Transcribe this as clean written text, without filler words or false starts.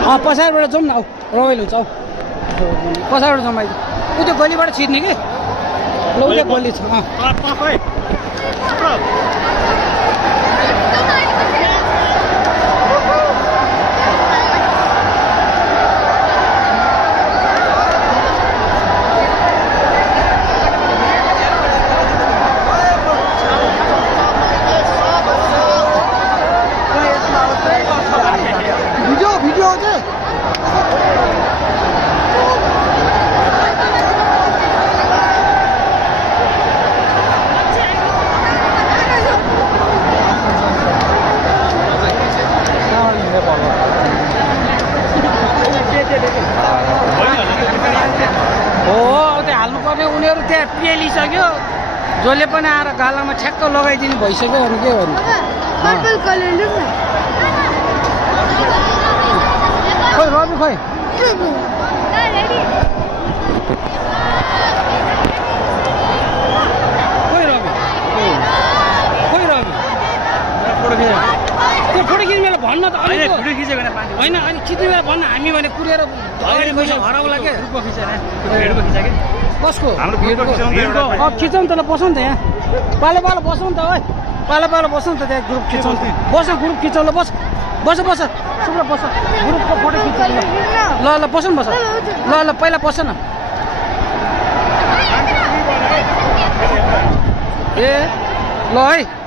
पछाडिबाट जाउँ न, रमाइलो हुन्छ। पछाडिबाट जाउँ अहिले, उ त्यो गलीबाट छिर्ने कि ल, उयो गली छ। भिडियो हो चाहिँ हो त्यो हाल्नुपर्ने उनीहरू त्यहाँ पिलिसक्यो, जसले पनि आएर गालामा ठ्याक्क लगाइदिने भइसक्यो। अरू के गर्नु? खोइ रवि खोइ त्यो फोटो खिच्ने बेला भन्न त होइन, अनि खिच्ने बेला भन्न, हामी भने कुरेर हराउला के। कसको? खिचौँ त ल, बसौँ त यहाँ, पालो पालो बसौँ त। है पालो पालो बसौँ त, त्यहाँ ग्रुप खिचौँ। बस ग्रुप खिचौँ ल, बस बस बस शुक्र बस, ग्रुपको फोटो खिच्छ। ल ल बसौँ बस, ल ल पहिला बस न। ए ल है।